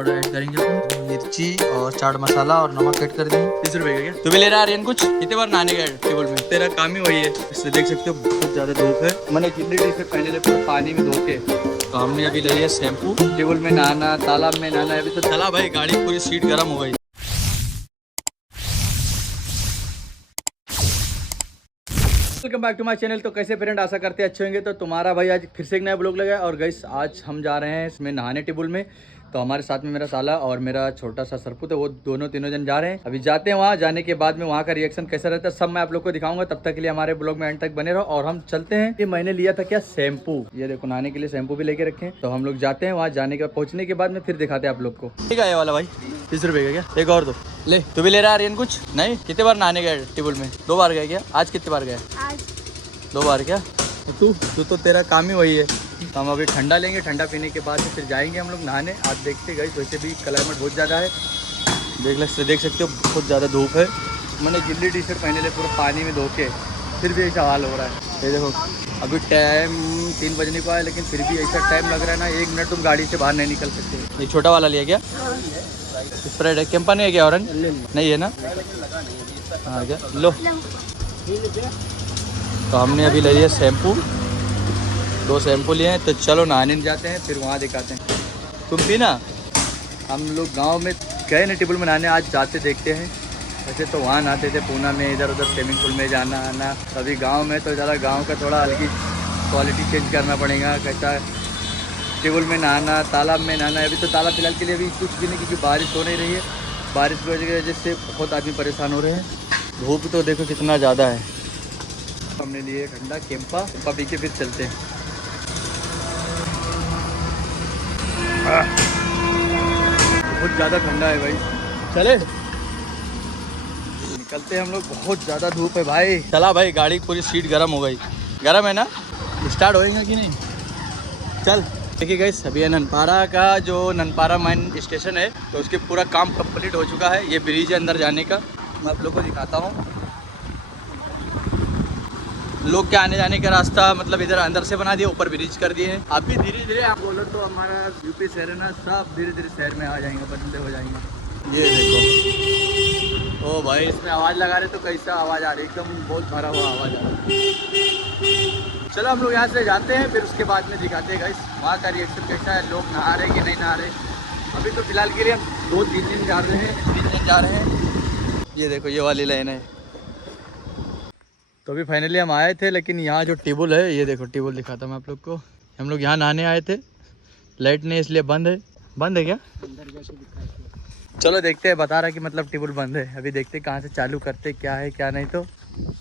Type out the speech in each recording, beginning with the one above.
Powder add करेंगे अपन, मिर्ची और चाट मसाला और नमक ऐड कर देंगे। 30 रुपए का क्या? तू भी ले रहा है आर्यन कुछ? कितने बार नहाने गए टेबल में? तेरा काम ही वही है। इससे देख सकते हो बहुत ज्यादा धूप है। मैंने जितनी टी शर्ट पहने थे पूरा पानी में धो के। तो हमने अभी ले लिया शैम्पू। टेबल में नहाना, तालाब में नहाना। अभी तो चला भाई, गाड़ी पूरी सीट गर्म हो गई। Welcome back to my channel. तो कैसे फ्रेंड, आशा करते अच्छे होंगे। तो तुम्हारा भाई आज फिर से एक नया ब्लॉग लगा और गाइस आज हम जा रहे हैं इसमें नहाने टेबल में। तो हमारे साथ में मेरा साला और मेरा छोटा सा सरपू, तो वो दोनों तीनों जन जा रहे हैं। अभी जाते हैं वहाँ, जाने के बाद में वहाँ का रिएक्शन कैसा रहता है सब मैं आप लोग को दिखाऊंगा। तब तक के लिए हमारे ब्लॉग में एंड तक बने रहो। और हम चलते हैं। ये मैंने लिया था क्या, शैम्पू। ये देखो नहाने के लिए शैम्पू भी लेके रखे हैं। तो हम लोग जाते हैं वहाँ, जाने के बाद पहुँचने के बाद में फिर दिखाते हैं आप लोग को। ठीक है ये वाला भाई 30 रुपए का क्या? एक और दो ले। तू भी ले रहा है आर्यन कुछ? नहीं, कितने बार नहाने गए टेबल में? 2 बार गए क्या? आज कितने बार गए? 2 बार क्या? तू तो तेरा काम ही वही है। तो हम अभी ठंडा लेंगे, ठंडा पीने के बाद फिर जाएंगे हम लोग नहाने। आज देखते गए, वैसे भी क्लाइमेट बहुत ज़्यादा है। देख सकते हो बहुत ज़्यादा धूप है। मैंने जिल्ली टी शर्ट पहने थे पूरा पानी में धो के, फिर भी ऐसा हाल हो रहा है। ये देखो अभी टाइम 3 बजने को आया, लेकिन फिर भी ऐसा टाइम लग रहा है ना, 1 मिनट तुम गाड़ी से बाहर नहीं निकल सकते। ये छोटा वाला लिया क्या? स्प्राइट है, कैंपा नहीं है क्या? ऑरेंज नहीं है ना? हाँ क्या लो। तो हमने अभी ले लिया शैम्पू, 2 शैम्पू लिए हैं। तो चलो नहाने जाते हैं, फिर वहाँ दिखाते हैं। तुम भी ना, हम लोग गांव में गए ना टेबल में नहाने, आज जाते देखते हैं। वैसे तो वहाँ नहाते थे पूना में, इधर उधर स्विमिंग पूल में जाना आना। अभी गांव में तो ज़्यादा गांव का थोड़ा हल्की क्वालिटी चेंज करना पड़ेगा। कैसा टेबल में नहाना, तालाब में नहाना। अभी तो तालाब फिलहाल के लिए अभी कुछ भी नहीं, क्योंकि बारिश हो नहीं रही है। बारिश की वजह से बहुत आदमी परेशान हो रहे हैं। धूप तो देखो कितना ज़्यादा है। हमने लिए ठंडा कैंपा पी के फिर चलते हैं। बहुत ज़्यादा ठंडा है भाई, चले निकलते हैं हम लोग। बहुत ज़्यादा धूप है भाई। चला भाई, गाड़ी पूरी सीट गर्म हो गई। गर्म है ना? स्टार्ट होएगा कि नहीं? चल। देखिए गाइस, अभी ननपारा का जो ननपारा मेन स्टेशन है, तो उसके पूरा काम कंप्लीट हो चुका है। ये ब्रिज है अंदर जाने का, मैं आप लोग को दिखाता हूँ। लोग के आने जाने का रास्ता मतलब इधर अंदर से बना दिया, ऊपर ब्रिज कर दिए हैं। अभी धीरे धीरे आप बोलो तो हमारा यूपी शहर है ना, सब धीरे धीरे शहर में आ जाएंगे, बदलते हो जाएंगे। ये देखो, ओ भाई इसमें आवाज़ लगा रहे तो कैसा आवाज़ आ रही है, एकदम बहुत भरा हुआ आवाज़ आ रहा है। चलो हम लोग यहाँ से जाते हैं, फिर उसके बाद में दिखाते हैं गाइस वहाँ का रिएक्शन कैसा है, लोग नहा रहे कि नहीं नहा रहे। अभी तो फिलहाल के लिए हम 2-3 दिन जा रहे हैं, 3 दिन जा रहे हैं। ये देखो ये वाली लाइन है। तो अभी फाइनली हम आए थे, लेकिन यहाँ जो टेबल है, ये देखो टेबल दिखाता हूँ मैं आप लोग को। हम लोग यहाँ नहाने आए थे, लाइट नहीं इसलिए बंद है। बंद है क्या? चलो देखते हैं, बता रहा है कि मतलब टेबल बंद है। अभी देखते हैं कहाँ से चालू करते, क्या है क्या नहीं। तो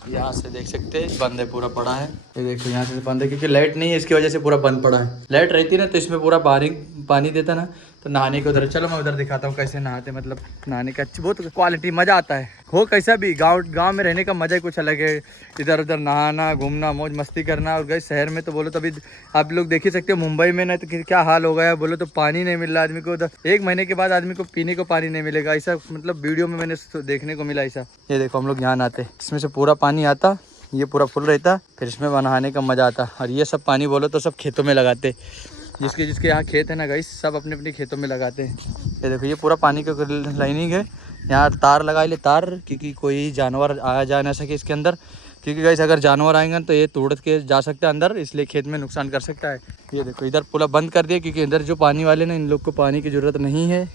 यहाँ से देख सकते हैं बंद है, पूरा पड़ा है। ये देखो यहाँ से बंद है, क्योंकि लाइट नहीं है, इसकी वजह से पूरा बंद पड़ा है। लाइट रहती ना तो इसमें पूरा पानी देता ना, तो नहाने को उधर। चलो मैं उधर दिखाता हूँ कैसे नहाते, मतलब नहाने का बहुत क्वालिटी, मज़ा आता है। हो कैसा भी, गांव में रहने का मज़ा ही कुछ अलग है। इधर उधर नहाना, घूमना, मौज मस्ती करना। और गए शहर में तो बोलो तो अभी आप लोग देख ही सकते हो, मुंबई में ना तो क्या हाल हो गया है। बोलो तो पानी नहीं मिल रहा आदमी को। 1 महीने के बाद आदमी को पीने को पानी नहीं मिलेगा, ऐसा मतलब वीडियो में मैंने देखने को मिला ऐसा। ये देखो हम लोग यहाँ नहाते, इसमें से पूरा पानी आता, ये पूरा फुल रहता, फिर इसमें नहाने का मज़ा आता। और ये सब पानी बोलो तो सब खेतों में लगाते, जिसके यहाँ खेत है ना गाइस, सब अपने अपने खेतों में लगाते हैं। ये देखो ये पूरा पानी का लाइनिंग है। यहाँ तार लगा ले, तार, क्योंकि कोई जानवर आ जा ना सके इसके अंदर। क्योंकि गाइस अगर जानवर आएंगे तो ये तोड़ के जा सकता है अंदर, इसलिए खेत में नुकसान कर सकता है। ये देखो इधर पूरा बंद कर दिया, क्योंकि इधर जो पानी वाले ना, इन लोग को पानी की ज़रूरत नहीं है।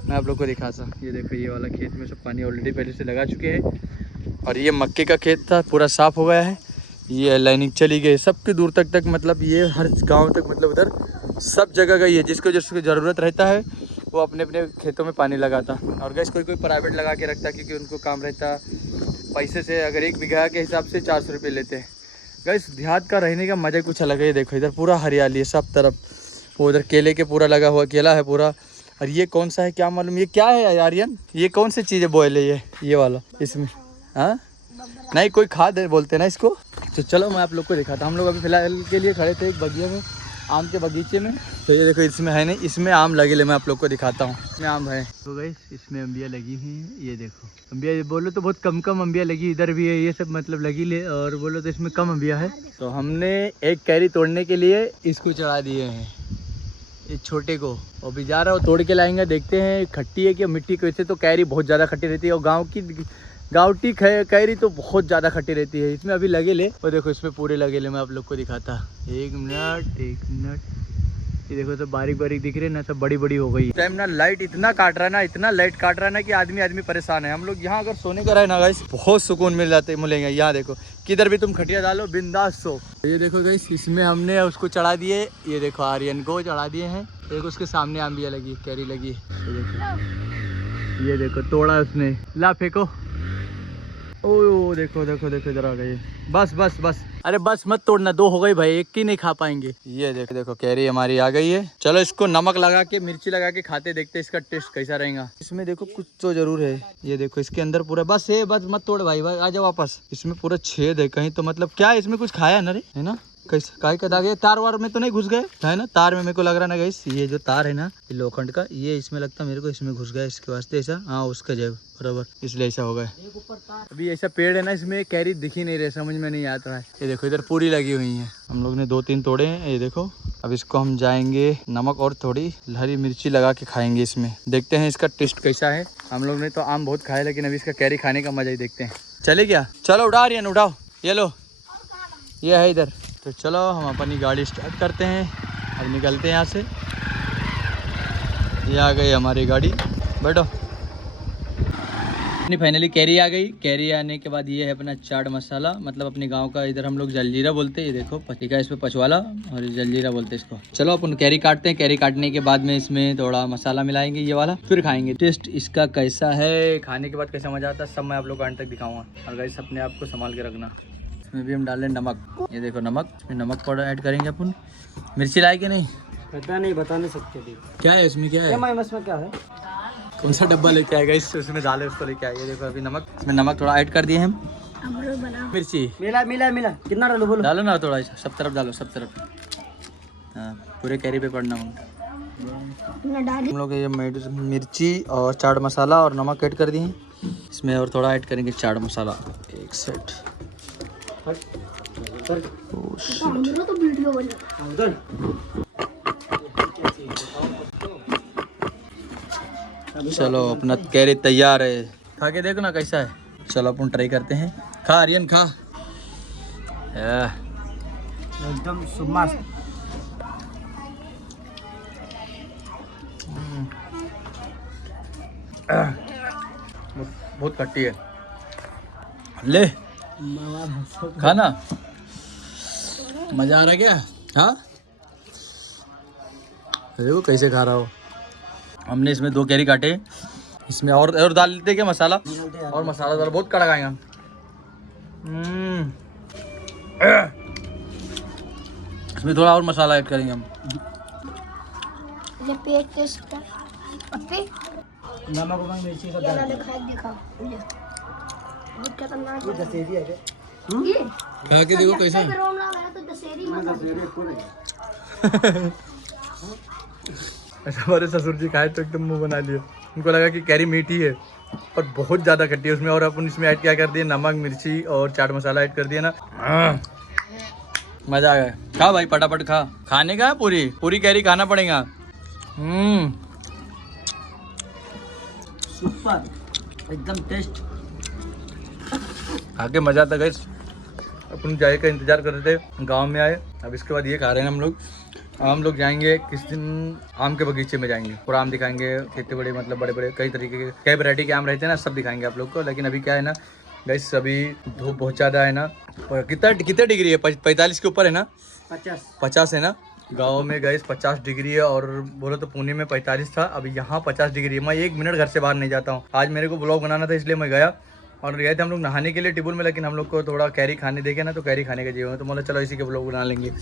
मैं आप लोग को दिखाता हूँ। ये देखो ये वाला खेत में सब पानी ऑलरेडी पहले से लगा चुके हैं। और ये मक्के का खेत था, पूरा साफ़ हो गया है। ये लाइनिंग चली गई सबकी दूर तक मतलब ये हर गांव तक, मतलब उधर सब जगह गई है। जिसको ज़रूरत रहता है वो अपने अपने खेतों में पानी लगाता। और गैस कोई प्राइवेट लगा के रखता, क्योंकि उनको काम रहता पैसे से। अगर 1 बीघा के हिसाब से 400 रुपये लेते हैं। गैस देहात का रहने का मज़ा कुछ अलग है। ये देखो इधर पूरा हरियाली है सब तरफ, वो उधर केले के पूरा लगा हुआ, केला है पूरा। और ये कौन सा है क्या मालूम, ये क्या है आर्यन? ये कौन सी चीज़ है बॉयल है ये वाला इसमें? हाँ नहीं, कोई खाद है बोलते ना इसको। तो चलो मैं आप लोग को दिखाता हूँ। हम लोग अभी फिलहाल के लिए खड़े थे एक बगिए में, आम के बगीचे में। तो ये देखो इसमें है नहीं, इसमें आम लगे ले, मैं आप लोग को दिखाता हूँ। इसमें आम है तो गाइस, इसमें अम्बियाँ लगी हुई हैं। ये देखो अम्बियाँ, बोलो तो बहुत कम अम्बियाँ लगी, इधर भी है ये सब मतलब लगी ले। और बोलो तो इसमें कम अम्बियाँ है। तो हमने एक कैरी तोड़ने के लिए इसको चढ़ा दिए हैं। इस छोटे को और भी जा रहा हो तोड़ के लाएंगे। देखते हैं खट्टी है कि मिट्टी की। वैसे तो कैरी बहुत ज़्यादा खट्टी रहती है और गाँवटी कैरी तो बहुत ज़्यादा खट्टी रहती है। इसमें अभी लगे ले और देखो इसमें पूरे लगे ले। मैं आप लोग को दिखाता, एक मिनट। ये देखो तो बारीक बारीक दिख रहे हैं ना, सब बड़ी बड़ी हो गई। टाइम ना लाइट इतना काट रहा है ना, इतना लाइट काट रहा है ना कि आदमी परेशान है। हम लोग यहाँ अगर सोने का रहे ना गाइस, बहुत सुकून मिलेंगे। यहाँ देखो किधर भी तुम खटिया डालो बिंदास सो। ये देखो गाइस, इसमें हमने उसको चढ़ा दिए। ये देखो आर्यन को चढ़ा दिए हैं। देखो उसके सामने आंबिया लगी, कैरी लगी। ये देखो तोड़ा उसने, ला फेंको। ओ देखो इधर आ गई। बस अरे बस मत तोड़ना, 2 हो गई भाई, एक की नहीं खा पाएंगे। ये देखो कैरी हमारी आ गई है। चलो इसको नमक लगा के मिर्ची लगा के खाते देखते इसका टेस्ट कैसा रहेगा। इसमें देखो कुछ तो जरूर है। ये देखो इसके अंदर पूरा बस मत तोड़ भाई, आ जाओ वापस। इसमें पूरा छेद है कहीं तो, मतलब क्या है इसमें कुछ खाया ना रे, है ना? कैसे काय का दाग है? तार वार में तो नहीं घुस गए है ना? तार में मेरे को लग रहा ना गाइस, ये जो तार है ना ये लोखंड का, ये इसमें लगता मेरे को इसमें घुस गया, इसके वास्ते ऐसा। हाँ उसका जय बराबर, इसलिए ऐसा हो गया। अभी ऐसा पेड़ है ना, इसमें कैरी दिख ही नहीं रहे, समझ में नहीं आता है। ये देखो इधर पूरी लगी हुई है। हम लोग ने 2-3 तोड़े हैं। ये देखो अब इसको हम जाएंगे नमक और थोड़ी हरी मिर्ची लगा के खाएंगे इसमें। देखते हैं इसका टेस्ट कैसा है। हम लोग ने तो आम बहुत खाया, लेकिन अभी इसका कैरी खाने का मजा ही देखते हैं। चले क्या? चलो उठा रही है, उठाओ। ये लो, ये है इधर। तो चलो हम अपनी गाड़ी स्टार्ट करते हैं और निकलते हैं यहाँ से। ये आ गई हमारी गाड़ी, बैठो। फाइनली कैरी आ गई। कैरी आने के बाद ये है अपना चाट मसाला, मतलब अपने गांव का इधर हम लोग जलजीरा बोलते हैं। ये देखो पतिका इस पे पचवाला और जलजीरा बोलते हैं इसको। चलो अपन कैरी काटते हैं। कैरी काटने के बाद में इसमें थोड़ा मसाला मिलाएंगे ये वाला, फिर खाएंगे। टेस्ट इसका कैसा है, खाने के बाद कैसा मजा आता है, सब मैं आप लोग को अंत तक दिखाऊंगा। और गाइस अपने आप को संभाल के रखना। इसमें भी हम डाल लें नमक। ये देखो नमक, इसमें नमक पाउडर ऐड करेंगे अपन। मिर्ची लाए कि नहीं? पता नहीं, बता नहीं सकते। क्या है इसमें, क्या है इसमें क्या है? कौन सा डब्बा लेके आएगा इस, उसमें डाले उसको लेके आए। ये देखो अभी नमक, इसमें नमक थोड़ा ऐड कर दिए हम। मिर्ची मिला कितना डालो बोलो? डालो ना थोड़ा, सब तरफ डालो, सब तरफ। हाँ पूरे कैरी पे पड़ना। हम लोग ये मिर्ची और चाट मसाला और नमक ऐड कर दिए। इसमें और थोड़ा ऐड करेंगे चाट मसाला, एक सेट। चलो अपना कैरी तैयार है, खा के देखो ना कैसा है। चलो अपन ट्राई करते हैं। खा आर्यन खा। एकदम सुमस्त। बहुत खट्टी है, ले खाना। मजा आ रहा है क्या? हाँ देखो कैसे खा रहा हो। हमने इसमें 2 कैरी काटे, इसमें और डाल लेते क्या मसाला, और मसाला डाल बहुत कड़क आएगा। इसमें थोड़ा और मसाला ऐड करेंगे हम। नमक वमक मिर्ची सब डाल खा के देखो कैसा है। ऐसा हमारे ससुर जी खाए तो एकदम मुंह बना लिए। उनको लगा कि कैरी मीठी है और बहुत ज़्यादा खट्टी है उसमें। और अपन इसमें ऐड क्या कर दिए, नमक मिर्ची और चाट मसाला ऐड कर दिया ना। मज़ा आ गया। खा भाई फटाफट खा, खाने का पूरी कैरी खाना पड़ेगा। सुपर, एकदम टेस्ट। खा के मज़ा आता गैस। अपन जाए का इंतज़ार कर रहे थे, गांव में आए। अब इसके बाद ये खा रहे हैं हम लोग। हम लोग जाएंगे किस दिन आम के बगीचे में जाएंगे, पूरा आम दिखाएंगे। कितने बड़े, मतलब बड़े बड़े कई तरीके के, कई वैरायटी के आम रहते हैं ना, सब दिखाएंगे आप लोग को। लेकिन अभी क्या है ना गैस, अभी धूप बहुत ज़्यादा है ना। कितना डिग्री है? 45 के ऊपर है ना? 50 है ना। गाँव में गैस 50 डिग्री है, और बोलो तो पुणे में 45 था। अभी यहाँ 50 डिग्री है। मैं 1 मिनट घर से बाहर नहीं जाता हूँ। आज मेरे को ब्लॉग बनाना था इसलिए मैं गया, और गए थे हम लोग नहाने के लिए टिबुल में। लेकिन हम लोग को थोड़ा कैरी खाने देखे ना, तो कैरी खाने का जीवन, तो बोला चलो इसी के ब्लॉग बना लेंगे।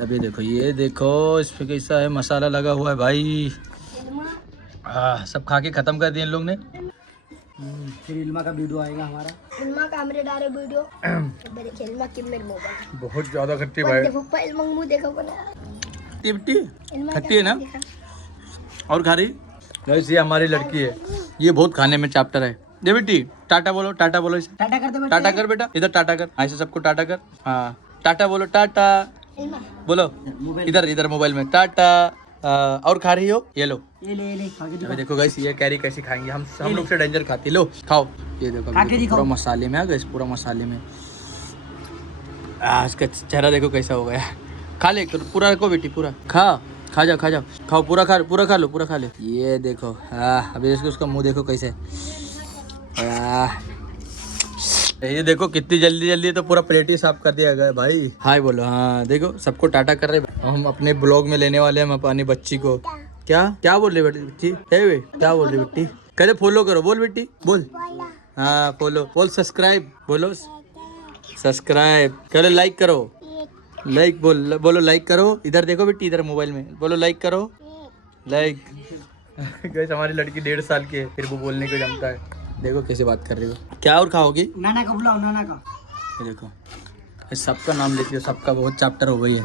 अभी देखो, ये देखो इस पर कैसा है मसाला लगा हुआ है भाई। सब खा के ख़त्म कर दिए इन लोग ने। फिर इल्मा का वीडियो आएगा हमारा। इल्मा का हमरे डाले वीडियो। देखिए इल्मा की मेरे मोबाइल बहुत ज़्यादा खट्टी भाई। देखो इल्मा मुंह देखो बना। खट्टी है ना, और खा रही। वैसे ये हमारी लड़की है, ये बहुत खाने में चैप्टर है। दे बेटी टाटा बोलो, टाटा बोलो इसे। टाटा कर दो, टाटा कर बेटा, इधर टाटा कर, ऐसे सबको टाटा कर। हाँ टाटा बोलो, टाटा बोलो, इधर मोबाइल में टाटा और खा रही हो? ये लो। ये ले खा के अभी दिखा। देखो गाइस ये कैरी कैसी खाएंगे हम लोग से डेंजर खाती। लो खाओ। ये देखो खा अभी के देखो, दिखाओ। पूरा मसाले में आ गए, पूरा मसाले में। इसका चेहरा देखो कैसा हो गया। खा ले पूरा रखो बेटी, पूरा खा जाओ खाओ, पूरा खा लो, पूरा खा ले। ये देखो अभी इसको उसका मुंह देखो कैसे। ये देखो कितनी जल्दी तो पूरा प्लेट ही साफ कर दिया गया भाई। हाय बोलो। हाँ देखो सबको टाटा कर रहे। हम अपने ब्लॉग में लेने वाले हैं हम अपनी बच्ची को। क्या बोल रही बेटी? क्या बोल रही बेटी? कहते फॉलो करो, बोल बेटी बोल। हाँ फॉलो बोल, सब्सक्राइब बोलो, सब्सक्राइब करो, लाइक करो, लाइक बोलो लाइक करो। इधर देखो बेटी, इधर मोबाइल में बोलो लाइक करो, लाइक। गाइस हमारी लड़की 1.5 साल की है, फिर वो बोलने को जमता है। देखो कैसे बात कर रही हो। क्या और खाओगी? नाना का बुलाओ, नाना का। ये देखो ये सबका नाम लेती हो, सबका बहुत चैप्टर हो गई है।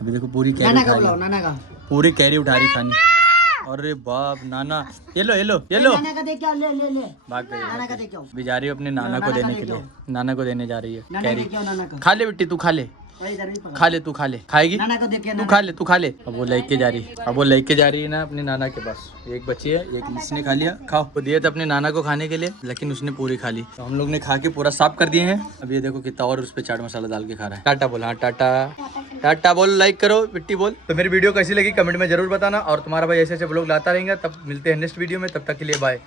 अभी देखो पूरी कैरी नाना का उठा बुलाओ, रही है, नाना का। पूरी कैरी उठा रही खानी। अरे बाप नाना, ये लो नाना का दे के आओ, ले भाग गई। नाना का दे के आओ। अभी जा रही हो अपने नाना को देने के लिए, नाना को देने जा रही है नाना कैरी। दे के आओ, नाना का। खा ले बेटी, तू खा ले, इधर भी पकड़। खा ले, तू खा ले। खाएगी? नाना को दे के, तू खा ले। अब वो लेके जा रही है ना अपने नाना के पास। एक बची है, एक इसने खा लिया। खाओ। वो दिया था अपने नाना को खाने के लिए, लेकिन उसने पूरी खा ली। तो हम लोग ने खा के पूरा साफ कर दिए हैं। अब ये देखो कितना और उस पर चाट मसाला डाल के खा रहा है। टाटा बोल। हाँ टाटा बोल, लाइक करो बिट्टी बोल। तो मेरी वीडियो कैसी लगी कमेंट में जरूर बताना, और तुम्हारा भाई ऐसे ब्लॉग लाता रहेगा। तब मिलते हैं नेक्स्ट वीडियो में, तब तक के लिए बाय।